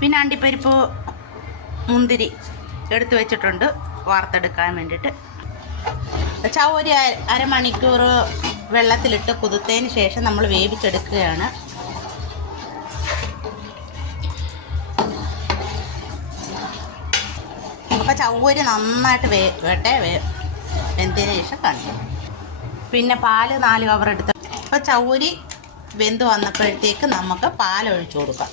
പിന്നെ അണ്ടിപ്പരിപ്പ് മുന്തിരി എടുത്ത് വെച്ചിട്ടുണ്ട് വാർത്തെടുക്കാൻ വേണ്ടിയിട്ട്. ചവ്വരി അരമണിക്കൂർ വെള്ളത്തിലിട്ട് കുതിർത്തതിന് ശേഷം നമ്മൾ വേവിച്ചെടുക്കുകയാണ്. അപ്പോൾ ചവ്വരി നന്നായിട്ട് വെന്തതിന് ശേഷം കാണിക്കും. പിന്നെ പാല് 4 കവർ എടുത്ത്. അപ്പോൾ ചവ്വരി വെന്ത് വന്നപ്പോഴത്തേക്ക് നമുക്ക് പാലൊഴിച്ചു കൊടുക്കാം.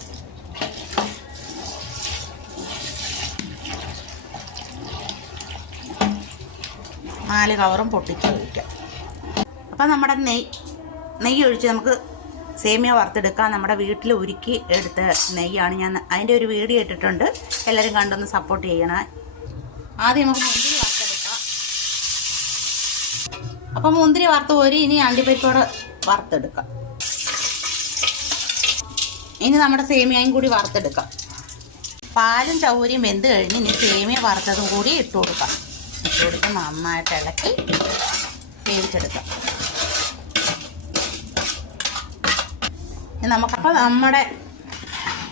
നാല് കവറും പൊട്ടിച്ച് ഒഴിക്കാം. അപ്പം നമ്മുടെ നെയ്യ് ഒഴിച്ച് നമുക്ക് സേമിയ വറുത്തെടുക്കാം. നമ്മുടെ വീട്ടിൽ ഉരുക്കി എടുത്ത നെയ്യാണ്. ഞാൻ അതിൻ്റെ ഒരു വീഡിയോ ഇട്ടിട്ടുണ്ട്, എല്ലാവരും കണ്ടൊന്ന് സപ്പോർട്ട് ചെയ്യണം. ആദ്യം നമുക്ക് മുന്തിരി വറുത്തെടുക്കാം. അപ്പം മുന്തിരി വറുത്ത് പോരി. ഇനി അണ്ടിപ്പരിപ്പോടെ വറുത്തെടുക്കാം. ഇനി നമ്മുടെ സേമിയയും കൂടി വറുത്തെടുക്കാം. പാലും ചവ്വരിയും വെന്ത് കഴിഞ്ഞ് ഇനി സേമിയ വറുത്തതും കൂടി ഇട്ട് കൊടുക്കാം. ഇട്ട് കൊടുത്ത് നന്നായിട്ട് ഇളക്കി വേവിച്ചെടുക്കാം. നമുക്കപ്പോൾ നമ്മുടെ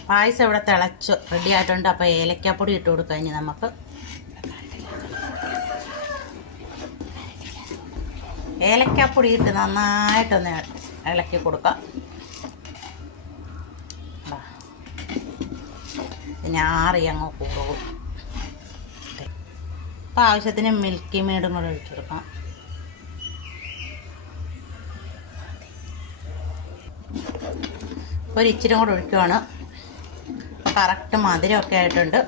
പായസം ഇവിടെ തിളച്ച് റെഡി ആയിട്ടുണ്ട്. അപ്പോൾ ഏലക്കാപ്പൊടി ഇട്ട് കൊടുക്കാം. ഇനി നമുക്ക് ഏലക്കാപ്പൊടി ഇട്ട് നന്നായിട്ടൊന്ന് ഇളക്കി കൊടുക്കാം. ഞാറി അങ്ങ് കൂടും. അപ്പോൾ ആവശ്യത്തിന് മിൽക്കി മെയ്ഡും കൂടെ ഒഴിച്ചു കൊടുക്കാം. ഒരു ഇച്ചിരി കൂടെ ഒഴിക്കുവാണ്. കറക്റ്റ് മധുരമൊക്കെ ആയിട്ടുണ്ട്.